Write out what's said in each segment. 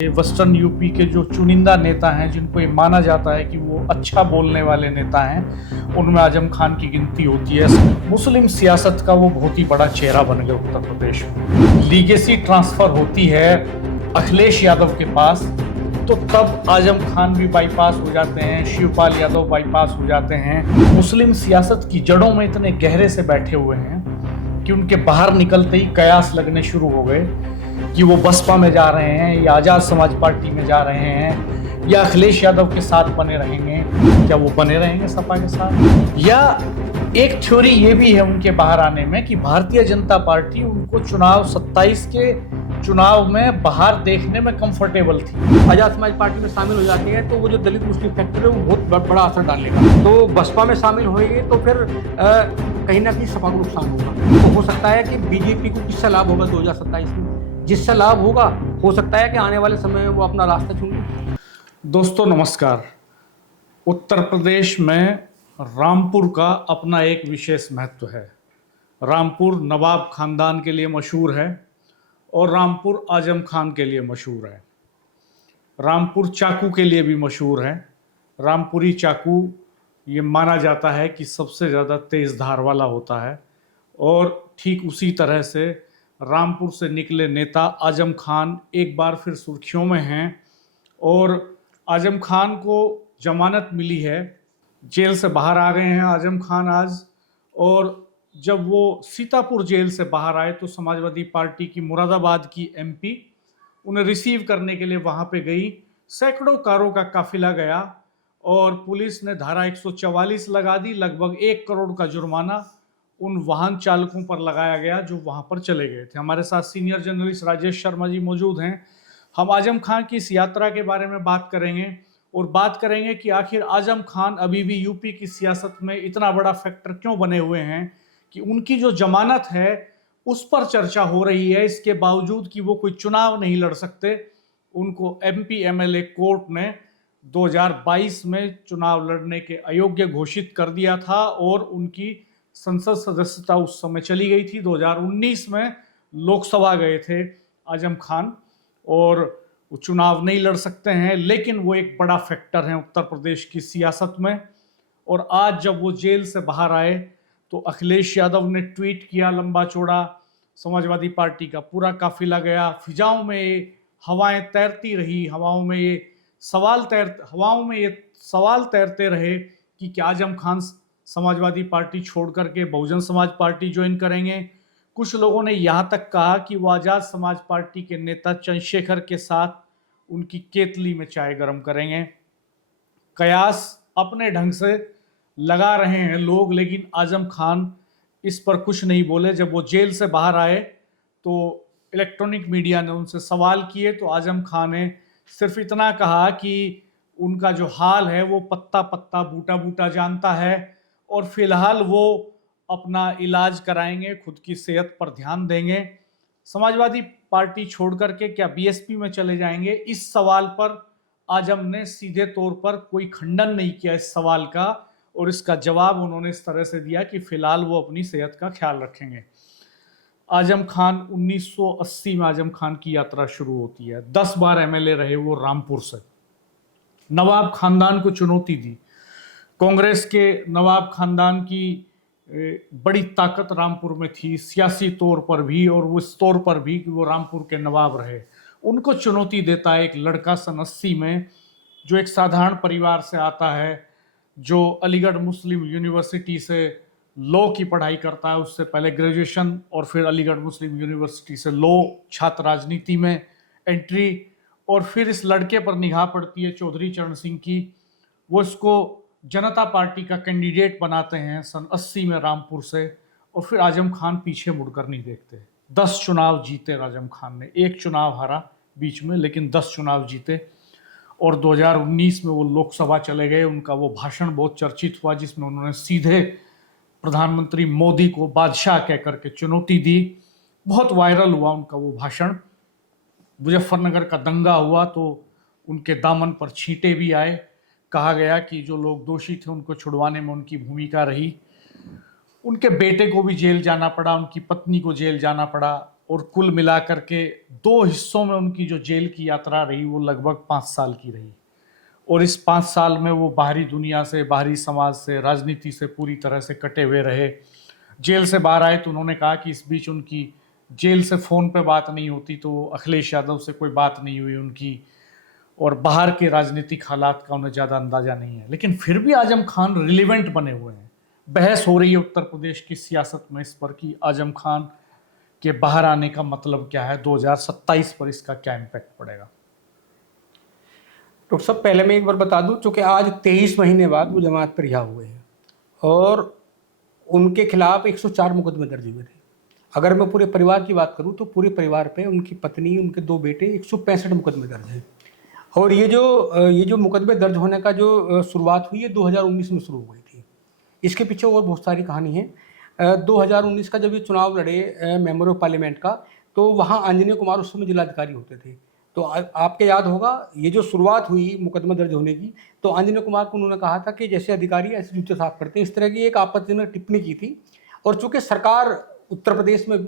ये western UP के जो चुनिंदा नेता हैं, जिनको ये माना जाता है कि वो अच्छा बोलने वाले नेता हैं, उनमें आजम खान की गिनती होती है। मुस्लिम सियासत का वो बहुत ही बड़ा चेहरा बन गया उत्तर प्रदेश में। लीगेसी ट्रांसफर होती है अखिलेश यादव के पास, तो तब आजम खान भी बाईपास हो जाते हैं, शिवपाल यादव बाईपास हो जाते हैं। मुस्लिम सियासत की जड़ों में इतने गहरे से बैठे हुए हैं कि उनके बाहर निकलते ही कयास लगने शुरू हो गए कि वो बसपा में जा रहे हैं या आजाद समाज पार्टी में जा रहे हैं या अखिलेश यादव के साथ बने रहेंगे। क्या वो बने रहेंगे सपा के साथ? या एक थ्योरी ये भी है उनके बाहर आने में कि भारतीय जनता पार्टी उनको चुनाव 27 के चुनाव में बाहर देखने में कंफर्टेबल थी। आजाद समाज पार्टी में शामिल हो जाती है तो वो जो दलित मुस्लिम फैक्टर है वो बहुत बड़ा असर डालेगा। तो बसपा में शामिल होएंगे तो फिर कहीं ना कहीं सपा को नुकसान होगा। तो हो सकता है कि बीजेपी को किससे लाभ होगा 2027 में, जिससे लाभ होगा हो सकता है कि आने वाले समय में वो अपना रास्ता चुन ले। दोस्तों नमस्कार। उत्तर प्रदेश में रामपुर का अपना एक विशेष महत्व है। रामपुर नवाब खानदान के लिए मशहूर है और रामपुर आजम खान के लिए मशहूर है। रामपुर चाकू के लिए भी मशहूर है। रामपुरी चाकू ये माना जाता है कि सबसे ज़्यादा तेज़ धार वाला होता है, और ठीक उसी तरह से रामपुर से निकले नेता आजम खान एक बार फिर सुर्खियों में हैं। और आजम खान को जमानत मिली है, जेल से बाहर आ गए हैं आजम खान आज। और जब वो सीतापुर जेल से बाहर आए तो समाजवादी पार्टी की मुरादाबाद की एमपी उन्हें रिसीव करने के लिए वहां पे गई। सैकड़ों कारों का काफिला गया और पुलिस ने धारा 144 लगा दी। लगभग 1 करोड़ का जुर्माना उन वाहन चालकों पर लगाया गया जो वहां पर चले गए थे। हमारे साथ सीनियर जर्नलिस्ट राजेश शर्मा जी मौजूद हैं। हम आजम खान की इस यात्रा के बारे में बात करेंगे और बात करेंगे कि आखिर आजम खान अभी भी यूपी की सियासत में इतना बड़ा फैक्टर क्यों बने हुए हैं कि उनकी जो जमानत है उस पर चर्चा हो रही है, इसके बावजूद कि वो कोई चुनाव नहीं लड़ सकते। उनको एमपी एमएलए कोर्ट ने 2022 में चुनाव लड़ने के अयोग्य घोषित कर दिया था और उनकी संसद सदस्यता उस समय चली गई थी। 2019 में लोकसभा गए थे आजम खान और वो चुनाव नहीं लड़ सकते हैं, लेकिन वो एक बड़ा फैक्टर है उत्तर प्रदेश की सियासत में। और आज जब वो जेल से बाहर आए तो अखिलेश यादव ने ट्वीट किया लंबा चौड़ा, समाजवादी पार्टी का पूरा काफिला गया, फिजाओं में ये हवाएं तैरती रही, हवाओं में ये सवाल तैरते रहे कि क्या आजम खान समाजवादी पार्टी छोड़ करके बहुजन समाज पार्टी ज्वाइन करेंगे। कुछ लोगों ने यहाँ तक कहा कि वो आज़ाद समाज पार्टी के नेता चंद्रशेखर के साथ उनकी केतली में चाय गर्म करेंगे। कयास अपने ढंग से लगा रहे हैं लोग, लेकिन आजम खान इस पर कुछ नहीं बोले। जब वो जेल से बाहर आए तो इलेक्ट्रॉनिक मीडिया ने उनसे सवाल किए तो आजम खान ने सिर्फ इतना कहा कि उनका जो हाल है वो पत्ता पत्ता बूटा बूटा जानता है और फिलहाल वो अपना इलाज कराएंगे, खुद की सेहत पर ध्यान देंगे। समाजवादी पार्टी छोड़ करके क्या बीएसपी में चले जाएंगे, इस सवाल पर आजम ने सीधे तौर पर कोई खंडन नहीं किया इस सवाल का, और इसका जवाब उन्होंने इस तरह से दिया कि फिलहाल वो अपनी सेहत का ख्याल रखेंगे। आजम खान 1980 में आजम खान की यात्रा शुरू होती है। 10 बार एमएलए रहे वो रामपुर से। नवाब खानदान को चुनौती दी। कांग्रेस के नवाब खानदान की बड़ी ताकत रामपुर में थी, सियासी तौर पर भी और उस तौर पर भी कि वो रामपुर के नवाब रहे। उनको चुनौती देता है एक लड़का सन 80 में, जो एक साधारण परिवार से आता है, जो अलीगढ़ मुस्लिम यूनिवर्सिटी से लॉ की पढ़ाई करता है, उससे पहले ग्रेजुएशन, और फिर अलीगढ़ मुस्लिम यूनिवर्सिटी से लॉ, छात्र राजनीति में एंट्री। और फिर इस लड़के पर निगाह पड़ती है चौधरी चरण सिंह की। वो इसको जनता पार्टी का कैंडिडेट बनाते हैं सन 80 में रामपुर से, और फिर आजम खान पीछे मुड़कर नहीं देखते। 10 चुनाव जीते आजम खान ने, एक चुनाव हारा बीच में, लेकिन 10 चुनाव जीते। और 2019 में वो लोकसभा चले गए। उनका वो भाषण बहुत चर्चित हुआ जिसमें उन्होंने सीधे प्रधानमंत्री मोदी को बादशाह कहकर के चुनौती दी। बहुत वायरल हुआ उनका वो भाषण। मुजफ्फरनगर का दंगा हुआ तो उनके दामन पर छींटे भी आए। कहा गया कि जो लोग दोषी थे उनको छुड़वाने में उनकी भूमिका रही। उनके बेटे को भी जेल जाना पड़ा, उनकी पत्नी को जेल जाना पड़ा। और कुल मिलाकर के 2 हिस्सों में उनकी जो जेल की यात्रा रही वो लगभग 5 साल की रही। और इस 5 साल में वो बाहरी दुनिया से, बाहरी समाज से, राजनीति से पूरी तरह से कटे हुए रहे। जेल से बाहर आए तो उन्होंने कहा कि इस बीच उनकी जेल से फ़ोन पे बात नहीं होती, तो अखिलेश यादव से कोई बात नहीं हुई उनकी, और बाहर के राजनीतिक हालात का उन्हें ज़्यादा अंदाज़ा नहीं है। लेकिन फिर भी आजम खान रिलेवेंट बने हुए हैं। बहस हो रही है उत्तर प्रदेश की सियासत में इस पर कि आजम खान के बाहर आने का मतलब क्या है, 2027 पर इसका क्या इम्पैक्ट पड़ेगा। तो सब पहले मैं एक बार बता दूं, चूँकि आज 23 महीने बाद वो जमात पर रिहा हुए हैं और उनके खिलाफ 104 मुकदमे दर्ज हुए थे। अगर मैं पूरे परिवार की बात करूं तो पूरे परिवार पे, उनकी पत्नी, उनके 2 बेटे, 165 मुकदमे दर्ज हैं। और ये जो मुकदमे दर्ज होने का जो शुरुआत हुई है 2019 में शुरू हो गई थी। इसके पीछे और बहुत सारी कहानी है। 2019 का जब ये चुनाव लड़े मेंबर ऑफ पार्लियामेंट का, तो वहाँ आंजनेय कुमार उस समय जिलाधिकारी होते थे। तो आपके याद होगा, ये जो शुरुआत हुई मुकदमा दर्ज होने की, तो आंजनेय कुमार को उन्होंने कहा था कि जैसे अधिकारी ऐसे जूते साफ करते हैं, इस तरह की एक आपत्तिजनक टिप्पणी की थी। और चूंकि सरकार उत्तर प्रदेश में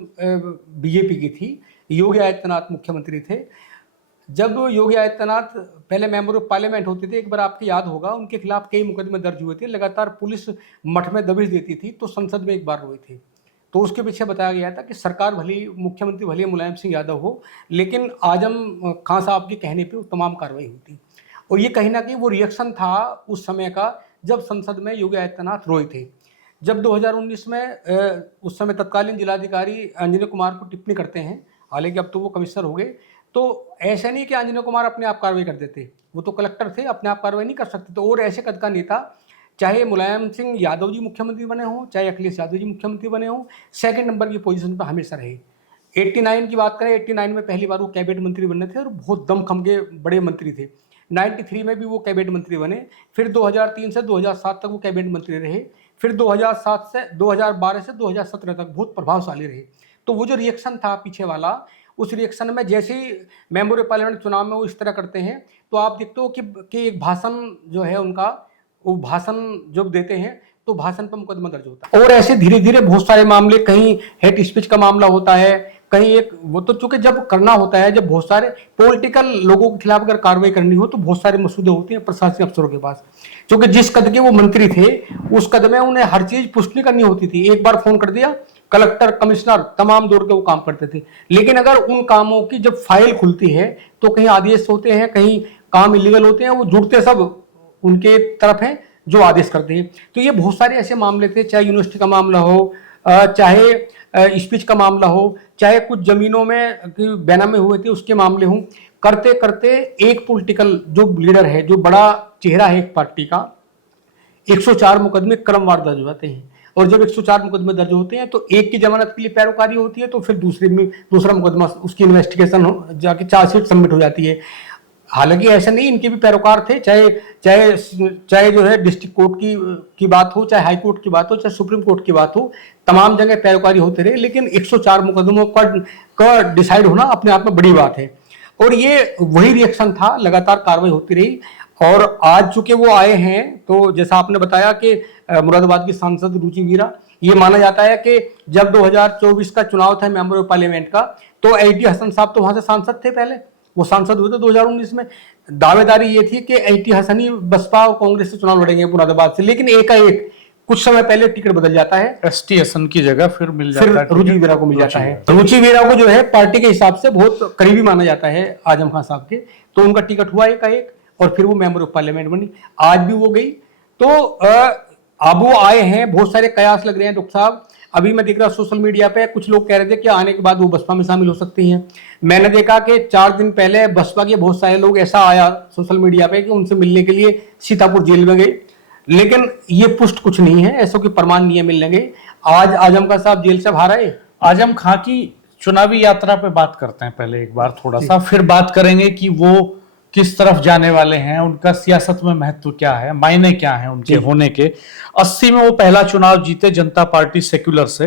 बीजेपी की थी, योगी आदित्यनाथ मुख्यमंत्री थे। जब योगी आदित्यनाथ पहले मेंबर ऑफ पार्लियामेंट होते थे, एक बार आपको याद होगा, उनके खिलाफ कई मुकदमे दर्ज हुए थे, लगातार पुलिस मठ में दबिश देती थी, तो संसद में एक बार हुए थे। तो उसके पीछे बताया गया था कि सरकार भले, मुख्यमंत्री भले मुलायम सिंह यादव हो, लेकिन आजम खान साहब के कहने पे वो तमाम कार्रवाई हुई थी। और ये कहीं ना कहीं वो रिएक्शन था उस समय का, जब संसद में योगी आदित्यनाथ रोए थे। जब 2019 में उस समय तत्कालीन जिलाधिकारी आंजनेय कुमार को टिप्पणी करते हैं, हालांकि अब तो वो कमिश्नर हो गए, तो ऐसा नहीं कि आंजनेय कुमार अपने आप कार्रवाई कर देते, वो तो कलेक्टर थे, अपने आप कार्रवाई नहीं कर सकते। तो और ऐसे कद का नेता, चाहे मुलायम सिंह यादव जी मुख्यमंत्री बने हों, चाहे अखिलेश यादव जी मुख्यमंत्री बने हों, सेकंड नंबर की पोजीशन पर हमेशा रहे। 89 की बात करें, 89 में पहली बार वो कैबिनेट मंत्री बने थे और बहुत दमखम के बड़े मंत्री थे। 93 में भी वो कैबिनेट मंत्री बने, फिर 2003 से 2007 तक वो कैबिनेट मंत्री रहे, फिर 2007 से 2012 से 2017 तक बहुत प्रभावशाली रहे। तो वो जो रिएक्शन था पीछे वाला, उस रिएक्शन में जैसे ही मेंबर ऑफ पार्लियामेंट चुनाव में वो इस तरह करते हैं, तो आप देखते हो कि एक भाषण जो है उनका, वो भाषण जब देते हैं तो भाषण पर मुकदमा दर्ज होता है। और ऐसे धीरे धीरे बहुत सारे मामले, कहीं हेट स्पीच का मामला होता है, कहीं एक वो तो चूंकि जब करना होता है, जब बहुत सारे पॉलिटिकल लोगों के खिलाफ अगर कार्रवाई करनी हो तो बहुत सारे मसूदे होते हैं प्रशासनिक अफसरों के पास। क्योंकि जिस कद के वो मंत्री थे, उस कद में उन्हें हर चीज पुष्टि करनी होती थी। एक बार फोन कर दिया, कलेक्टर, कमिश्नर तमाम दौड़ के वो काम करते थे। लेकिन अगर उन कामों की जब फाइल खुलती है तो कहीं आदेश होते हैं, कहीं काम इलीगल होते हैं, वो जुड़ते सब उनके तरफ हैं जो आदेश करते हैं। तो ये बहुत सारे ऐसे मामले थे, चाहे यूनिवर्सिटी का मामला हो, चाहे स्पीच का मामला हो, चाहे कुछ जमीनों में बेनामी हुए थे उसके मामले हों। करते करते एक पॉलिटिकल जो लीडर है, जो बड़ा चेहरा है एक पार्टी का, 104 मुकदमे क्रमवार दर्ज होते हैं। और जब 104 मुकदमे दर्ज होते हैं तो एक की जमानत के लिए पैरोकारी होती है, तो फिर दूसरा मुकदमा, उसकी इन्वेस्टिगेशन हो जाके चार्जशीट सबमिट हो जाती है। हालांकि ऐसा नहीं, इनके भी पैरोकार थे, चाहे जो है डिस्ट्रिक्ट कोर्ट की बात हो, चाहे हाई कोर्ट की बात हो, चाहे सुप्रीम कोर्ट की बात हो, तमाम जगह पैरोकारी होते रहे। लेकिन 104 मुकदमों का डिसाइड होना अपने आप में बड़ी बात है। और ये वही रिएक्शन था, लगातार कार्रवाई होती रही। और आज चूंकि वो आए हैं, तो जैसा आपने बताया कि मुरादाबाद की सांसद रुचि वीरा, ये माना जाता है कि जब 2024 का चुनाव था मेंबर ऑफ पार्लियामेंट का, तो एटी हसन साहब तो वहां से सांसद थे, पहले वो सांसद हुए थे 2019 में। दावेदारी ये थी कि एटी हसन ही बसपा और कांग्रेस से चुनाव लड़ेंगे मुरादाबाद से, लेकिन एकाएक कुछ समय पहले टिकट बदल जाता है, एसटी हसन की जगह फिर मिल जाता है, रुचि वीरा को मिल जाता है। रुचि वीरा को जो है पार्टी के हिसाब से बहुत करीबी माना जाता है आजम खान साहब के, तो उनका टिकट हुआ एकाएक और फिर वो मेंबर ऑफ पार्लियामेंट बनी। आज भी वो गई। तो अब वो आए हैं, बहुत सारे कयास लग रहे हैं डॉक्टर साहब। अभी मैं देख रहा सोशल मीडिया पे कुछ लोग कह रहे थे कि आने के बाद वो बसपा में शामिल हो सकती हैं। मैंने देखा कि 4 दिन पहले बसपा के बहुत सारे लोग, ऐसा आया सोशल मीडिया पे कि उनसे मिलने के लिए सीतापुर जेल में गए, लेकिन ये पुष्ट कुछ नहीं है, ऐसा कोई प्रमाण नहीं है मिलने गए। आज आजम खान साहब जेल से बाहर आए। आजम खान की चुनावी यात्रा पे बात करते हैं पहले एक बार थोड़ा सा, फिर बात करेंगे कि वो किस तरफ जाने वाले हैं, उनका सियासत में महत्व क्या है, मायने क्या हैं उनके होने के। 80 में वो पहला चुनाव जीते जनता पार्टी सेक्युलर से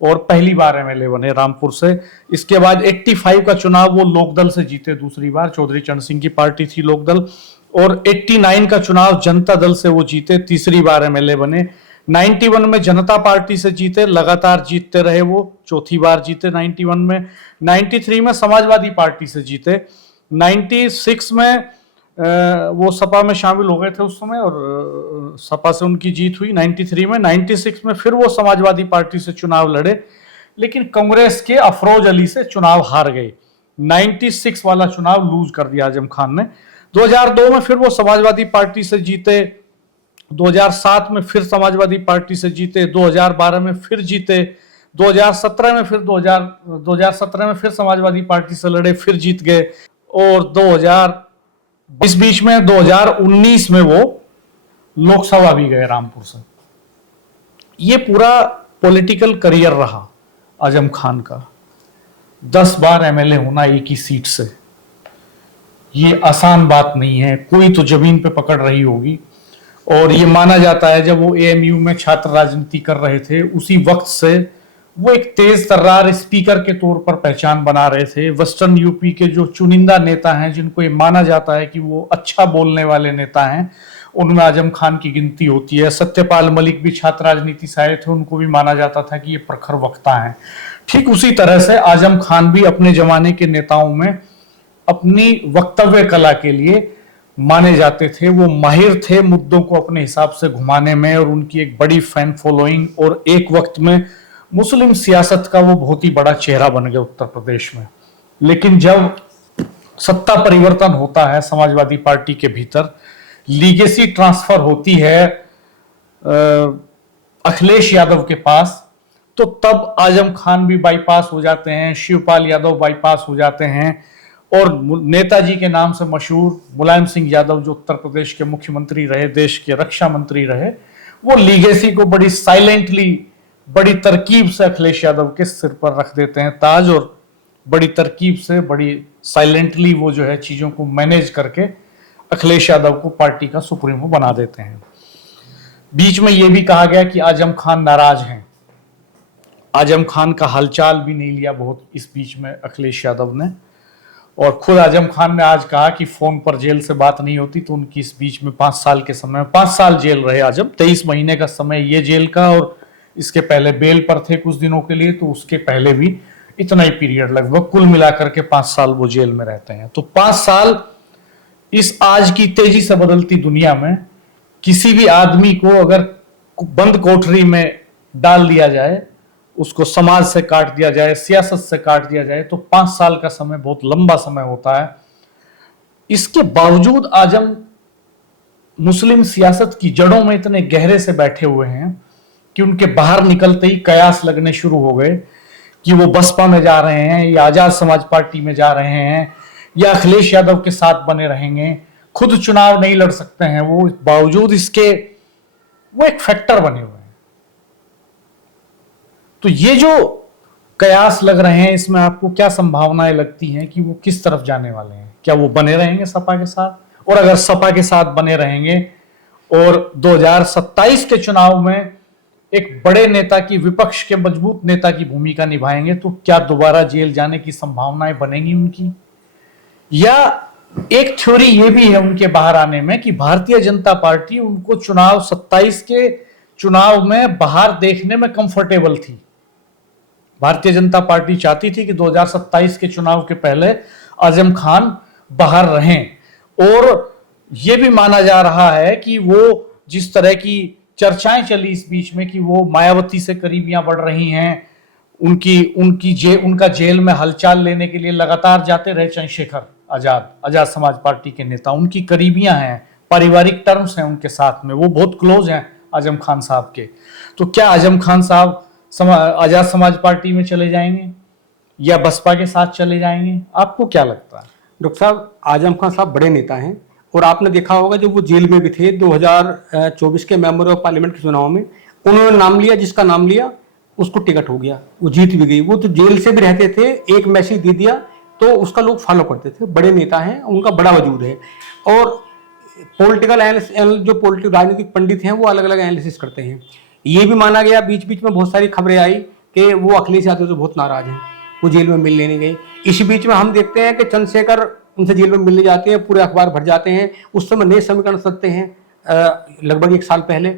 और पहली बार एमएलए बने रामपुर से। इसके बाद 85 का चुनाव वो लोकदल से जीते दूसरी बार, चौधरी चरण सिंह की पार्टी थी लोकदल। और 89 का चुनाव जनता दल से वो जीते, तीसरी बार एमएलए बने। 91 में जनता पार्टी से जीते, लगातार जीतते रहे, वो चौथी बार जीते 91 में। 93 में समाजवादी पार्टी से जीते। 96 में वो सपा में शामिल हो गए थे उस समय और सपा से उनकी जीत हुई 93 में। 96 में फिर वो समाजवादी पार्टी से चुनाव लड़े, लेकिन कांग्रेस के अफरोज अली से चुनाव हार गए। 96 वाला चुनाव लूज कर दिया आजम खान ने। 2002 में फिर वो समाजवादी पार्टी से जीते। 2007 में फिर समाजवादी पार्टी से जीते। 2012 में फिर जीते। 2017 में फिर 2017 में फिर समाजवादी पार्टी से लड़े, फिर जीत गए। और इस बीच में 2019 में वो लोकसभा भी गए रामपुर से। ये पूरा पॉलिटिकल करियर रहा आजम खान का। 10 बार एमएलए होना एक ही सीट से, ये आसान बात नहीं है। कोई तो जमीन पे पकड़ रही होगी। और ये माना जाता है जब वो एएमयू में छात्र राजनीति कर रहे थे, उसी वक्त से वो एक तेज तर्रार स्पीकर के तौर पर पहचान बना रहे थे। वेस्टर्न यूपी के जो चुनिंदा नेता हैं, जिनको ये माना जाता है कि वो अच्छा बोलने वाले नेता हैं, उनमें आजम खान की गिनती होती है। सत्यपाल मलिक भी छात्र राजनीति से आए थे, उनको भी माना जाता था कि ये प्रखर वक्ता हैं। ठीक उसी तरह से आजम खान भी अपने जमाने के नेताओं में अपनी वक्तव्य कला के लिए माने जाते थे। वो माहिर थे मुद्दों को अपने हिसाब से घुमाने में, और उनकी एक बड़ी फैन फॉलोइंग, और एक वक्त में मुस्लिम सियासत का वो बहुत ही बड़ा चेहरा बन गया उत्तर प्रदेश में। लेकिन जब सत्ता परिवर्तन होता है समाजवादी पार्टी के भीतर, लीगेसी ट्रांसफर होती है अखिलेश यादव के पास, तो तब आजम खान भी बाईपास हो जाते हैं, शिवपाल यादव बाईपास हो जाते हैं, और नेताजी के नाम से मशहूर मुलायम सिंह यादव, जो उत्तर प्रदेश के मुख्यमंत्री रहे, देश के रक्षा मंत्री रहे, वो लीगेसी को बड़ी साइलेंटली, बड़ी तरकीब से अखिलेश यादव के सिर पर रख देते हैं ताज, और बड़ी तरकीब से, बड़ी साइलेंटली वो जो है चीजों को मैनेज करके अखिलेश यादव को पार्टी का सुप्रीमो बना देते हैं। बीच में यह भी कहा गया कि आजम खान नाराज हैं। आजम खान का हालचाल भी नहीं लिया बहुत इस बीच में अखिलेश यादव ने, और खुद आजम खान ने आज कहा कि फोन पर जेल से बात नहीं होती, तो उनकी इस बीच में 5 साल के समय, 5 साल जेल रहे आजम। 23 महीने का समय ये जेल का, और इसके पहले बेल पर थे कुछ दिनों के लिए, तो उसके पहले भी इतना ही पीरियड, लगभग कुल मिलाकर के 5 साल वो जेल में रहते हैं। तो 5 साल इस आज की तेजी से बदलती दुनिया में किसी भी आदमी को अगर बंद कोठरी में डाल दिया जाए, उसको समाज से काट दिया जाए, सियासत से काट दिया जाए, तो 5 साल का समय बहुत लंबा समय होता है। इसके बावजूद आजम मुस्लिम सियासत की जड़ों में इतने गहरे से बैठे हुए हैं कि उनके बाहर निकलते ही कयास लगने शुरू हो गए कि वो बसपा में जा रहे हैं, या आजाद समाज पार्टी में जा रहे हैं, या अखिलेश यादव के साथ बने रहेंगे। खुद चुनाव नहीं लड़ सकते हैं वो, बावजूद इसके वो एक फैक्टर बने हुए हैं। तो ये जो कयास लग रहे हैं, इसमें आपको क्या संभावनाएं लगती हैं कि वो किस तरफ जाने वाले हैं? क्या वो बने रहेंगे सपा के साथ? और अगर सपा के साथ बने रहेंगे और 2027 के चुनाव में एक बड़े नेता की, विपक्ष के मजबूत नेता की भूमिका निभाएंगे, तो क्या दोबारा जेल जाने की संभावनाएं बनेंगी उनकी? या एक थ्योरी ये भी है उनके बाहर आने में कि भारतीय जनता पार्टी उनको चुनाव 27 के चुनाव में बाहर देखने में कंफर्टेबल थी। भारतीय जनता पार्टी चाहती थी कि 2027 के चुनाव के पहले आजम खान बाहर रहें, और यह भी माना जा रहा है कि वो जिस तरह की चर्चाएं चली इस बीच में कि वो मायावती से करीबियां बढ़ रही हैं, उनका जेल में हलचल लेने के लिए लगातार जाते रहे चंद्रशेखर आजाद समाज पार्टी के नेता, उनकी करीबियां हैं, पारिवारिक टर्म्स हैं उनके साथ में, वो बहुत क्लोज हैं आजम खान साहब के। तो क्या आजम खान साहब आजाद समाज पार्टी में चले जाएंगे या बसपा के साथ चले जाएंगे? आपको क्या लगता है? डॉक्टर साहब, आजम खान साहब बड़े नेता हैं, और आपने देखा होगा जब वो जेल में भी थे 2024 के मेंबर ऑफ पार्लियामेंट के चुनाव में, उन्होंने नाम लिया, जिसका नाम लिया उसको टिकट हो गया, वो जीत भी गई। वो तो जेल से भी रहते थे, एक मैसेज दे दिया तो उसका लोग फॉलो करते थे। बड़े नेता हैं, उनका बड़ा वजूद है। और पॉलिटिकल जो राजनीतिक पंडित हैं वो अलग अलग एनालिसिस करते हैं। ये भी माना गया, बीच बीच में बहुत सारी खबरें आई कि वो अखिलेश यादव से बहुत नाराज हैं, वो जेल में मिलने नहीं गए। इसी बीच में हम देखते हैं कि चंद्रशेखर उनसे जेल में मिलने जाते हैं, पूरे अखबार भर जाते हैं। उस समय नए समीकरण सत्ते हैं, लगभग 1 साल पहले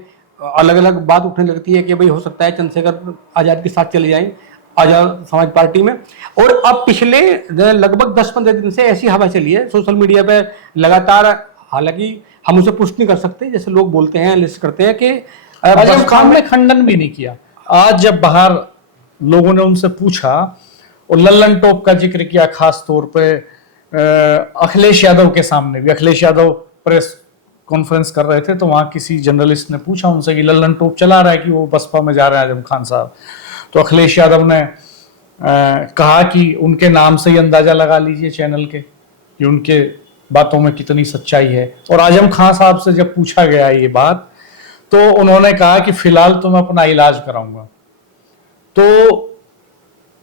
अलग अलग बात उठने लगती है कि भाई हो सकता है चंद्रशेखर आजाद के साथ चले जाएं आजाद समाज पार्टी में। और अब पिछले लगभग 10-15 दिन से ऐसी हवा चली है सोशल मीडिया पे लगातार, हालांकि हम उसे पुष्टि नहीं कर सकते, जैसे लोग बोलते हैं लिस्ट करते हैं कि आजम खान ने खंडन भी नहीं किया। आज जब बाहर लोगों ने उनसे पूछा और लल्लन टॉप का जिक्र किया, खास तौर पे अखिलेश यादव के सामने भी, अखिलेश यादव प्रेस कॉन्फ्रेंस कर रहे थे तो वहां किसी जर्नलिस्ट ने पूछा उनसे कि लल्लन टॉप चला रहा है कि वो बसपा में जा रहे हैं आजम खान साहब, तो अखिलेश यादव ने कहा कि उनके नाम से ही अंदाजा लगा लीजिए चैनल के कि उनके बातों में कितनी सच्चाई है। और आजम खान साहब से जब पूछा गया ये बात तो उन्होंने कहा कि फिलहाल तो मैं अपना इलाज कराऊंगा। तो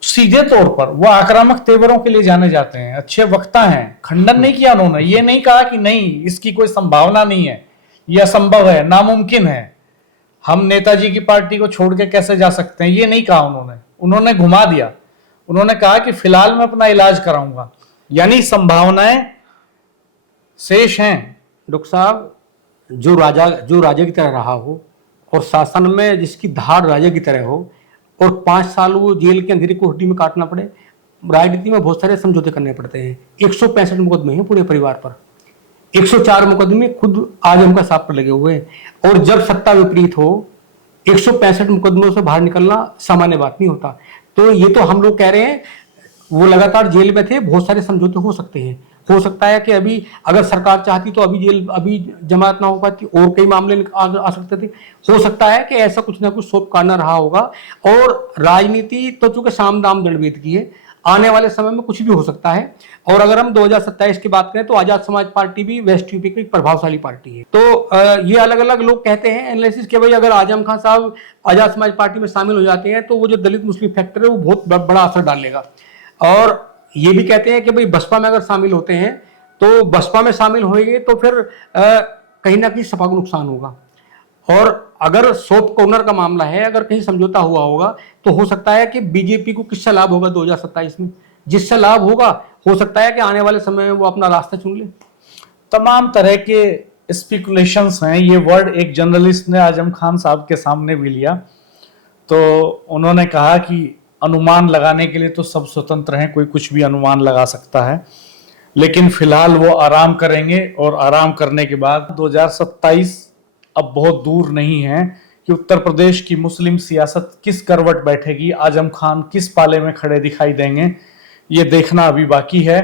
सीधे तौर पर वो आक्रामक तेवरों के लिए जाने जाते हैं, अच्छे वक्ता हैं, खंडन नहीं किया उन्होंने, ये नहीं कहा कि नहीं इसकी कोई संभावना नहीं है, यह असंभव है, नामुमकिन है, हम नेताजी की पार्टी को छोड़ के कैसे जा सकते हैं, ये नहीं कहा उन्होंने घुमा दिया। उन्होंने कहा कि फिलहाल मैं अपना इलाज कराऊंगा, यानी संभावनाएं शेष हैं। डॉक्टर साहब, जो राजा की तरह रहा हो और शासन में जिसकी धार राजा की तरह हो और 5 साल वो जेल के अंधेरी कोठरी में काटना पड़े, राजनीति में बहुत सारे समझौते करने पड़ते हैं। 165 मुकदमे हैं पूरे परिवार पर, 104 मुकदमे खुद आजम का साहब पर लगे हुए हैं। और जब सत्ता विपरीत हो 165 मुकदमों से बाहर निकलना सामान्य बात नहीं होता। तो ये तो हम लोग कह रहे हैं वो लगातार जेल में थे, बहुत सारे समझौते हो सकते हैं। हो सकता है कि अभी अगर सरकार चाहती तो अभी जमानत ना हो पाती और कई मामले आ सकते थे। हो सकता है कि ऐसा कुछ ना कुछ सोच काटना रहा होगा। और राजनीति तो चूंकि साम दाम दंडभेद की है, आने वाले समय में कुछ भी हो सकता है। और अगर हम 2027 की बात करें तो आजाद समाज पार्टी भी वेस्ट यूपी की प्रभावशाली पार्टी है। तो ये अलग अलग लोग कहते हैं एनालिसिस के भाई अगर आजम खान साहब आजाद समाज पार्टी में शामिल हो जाते हैं तो वो जो दलित मुस्लिम फैक्टर है वो बहुत बड़ा असर डालेगा। और ये भी कहते हैं कि भाई बसपा में अगर शामिल होते हैं तो बसपा में शामिल होंगे तो फिर कहीं ना कहीं सपा को नुकसान होगा। और अगर सॉफ्ट कॉर्नर का मामला है, अगर कहीं समझौता हुआ होगा तो हो सकता है कि बीजेपी को किससे लाभ होगा 2027 में, जिससे लाभ होगा हो सकता है कि आने वाले समय में वो अपना रास्ता चुन ले। तमाम तरह के स्पेकुलेशंस हैं। ये वर्ड एक जर्नलिस्ट ने आजम खान साहब के सामने भी लिया, तो उन्होंने कहा कि अनुमान लगाने के लिए तो सब स्वतंत्र हैं, कोई कुछ भी अनुमान लगा सकता है, लेकिन फिलहाल वो आराम करेंगे और आराम करने के बाद 2027 अब बहुत दूर नहीं है कि उत्तर प्रदेश की मुस्लिम सियासत किस करवट बैठेगी, आजम खान किस पाले में खड़े दिखाई देंगे, ये देखना अभी बाकी है।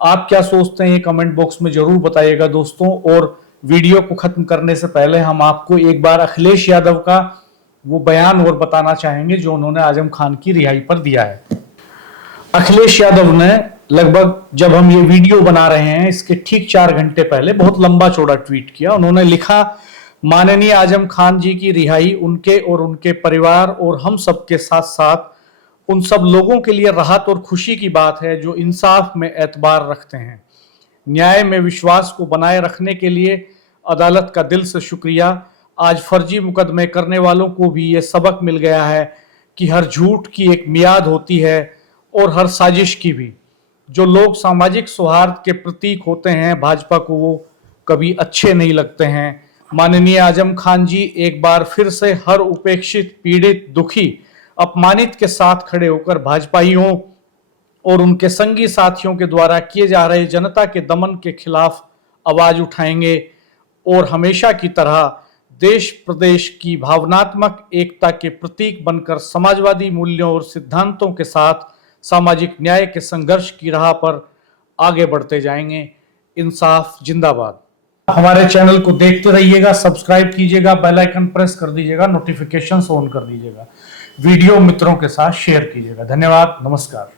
आप क्या सोचते हैं ये कमेंट बॉक्स में जरूर बताइएगा दोस्तों। और वीडियो को खत्म करने से पहले हम आपको एक बार अखिलेश यादव का वो बयान और बताना चाहेंगे जो उन्होंने आजम खान की रिहाई पर दिया है। अखिलेश यादव ने लगभग, जब हम ये वीडियो बना रहे हैं इसके ठीक 4 घंटे पहले, बहुत लंबा चौड़ा ट्वीट किया। उन्होंने लिखा, माननीय आजम खान जी की रिहाई उनके और उनके परिवार और हम सब के साथ साथ उन सब लोगों के लिए राहत और खुशी की बात है जो इंसाफ में एतबार रखते हैं। न्याय में विश्वास को बनाए रखने के लिए अदालत का दिल से शुक्रिया। आज फर्जी मुकदमे करने वालों को भी ये सबक मिल गया है कि हर झूठ की एक मियाद होती है और हर साजिश की भी। जो लोग सामाजिक सौहार्द के प्रतीक होते हैं भाजपा को वो कभी अच्छे नहीं लगते हैं। माननीय आजम खान जी एक बार फिर से हर उपेक्षित, पीड़ित, दुखी, अपमानित के साथ खड़े होकर भाजपाइयों और उनके संगी साथियों के द्वारा किए जा रहे जनता के दमन के खिलाफ आवाज उठाएंगे और हमेशा की तरह देश प्रदेश की भावनात्मक एकता के प्रतीक बनकर समाजवादी मूल्यों और सिद्धांतों के साथ सामाजिक न्याय के संघर्ष की राह पर आगे बढ़ते जाएंगे। इंसाफ जिंदाबाद। हमारे चैनल को देखते रहिएगा, सब्सक्राइब कीजिएगा, बेल आइकन प्रेस कर दीजिएगा, नोटिफिकेशंस ऑन कर दीजिएगा, वीडियो मित्रों के साथ शेयर कीजिएगा। धन्यवाद, नमस्कार।